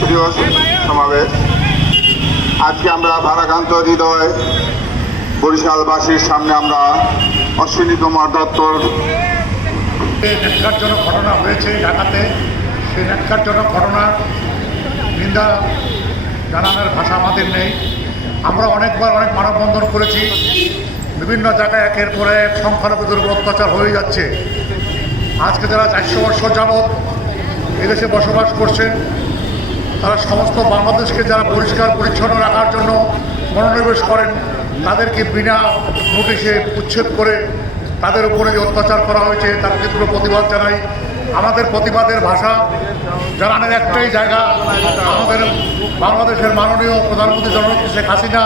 প্রিয় সমাবেশ, আজকে আমরা ভারাক্রান্ত হৃদয় বরিশালবাসীর সামনে আমরা অশ্বিনী কুমার দত্তর ন্যাক্কারজনক ঘটনা হয়েছে ঢাকাতে, সেই ন্যাক্কারজনক ঘটনার নিন্দা জানানোর ভাষা আমাদের নেই। আমরা অনেকবার অনেক মানববন্ধন করেছি, বিভিন্ন জায়গায় একের পর এক সংখ্যালঘুদের উপর অত্যাচার হয়ে যাচ্ছে। আজকে যারা 400 বছর যাবৎ এদেশে বসবাস করছেন, তারা সমস্ত বাংলাদেশকে যারা পরিষ্কার পরিচ্ছন্ন রাখার জন্য মনোনিবেশ করেন, তাদেরকে বিনা নোটিশে উচ্ছেদ করে তাদের উপরে যে অত্যাচার করা হয়েছে তার তীব্র প্রতিবাদ জানাই। আমাদের প্রতিবাদের ভাষা জানানোর একটাই জায়গা, আমাদের বাংলাদেশের মাননীয় প্রধানমন্ত্রী জননেত্রী শেখ হাসিনা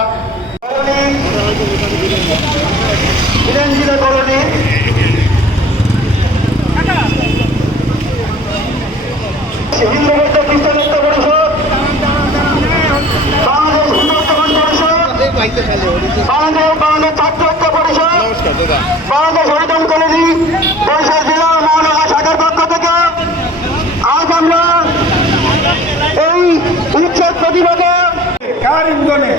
বাংলাদেশ ছাত্র ঐক্য পরিষদ, বাংলাদেশ হরিজন কলেজি, বরিশাল জেলা মহানগর শাখার পক্ষ থেকে আজ আমরা এই উচ্ছেদ প্রতিবাদে কার ইন্ধনে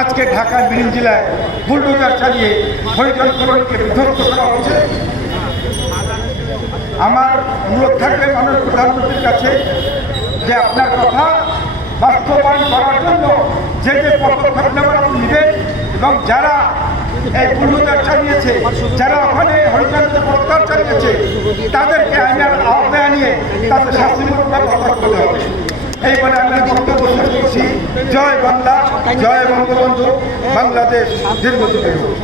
আজকে ঢাকার বিভিন্ন জেলায় বুলডোজার চালিয়ে হরিজন কলোনিকে বিধ্বস্ত করা হচ্ছে। আমার অনুরোধ থাকবে মাননীয় প্রধানমন্ত্রীর কাছে যে আপনার কথা বাস্তবায়ন করার জন্য যে যে পদক্ষেপ নেওয়ার নেবেন এবং যারা এই বুলডোজার চালিয়েছে, যারা ওখানে হরিজনকে প্রত্যাহার চালিয়েছে, তাদেরকে আইনের আওতায় নিয়ে তাদের শাস্তিমূলক ব্যবস্থা করতে হবে। এই বলে আমি বক্তব্য শেষ করছি। জয় বাংলা, জয় বঙ্গবন্ধু, বাংলাদেশ দীর্ঘজীবী হোক।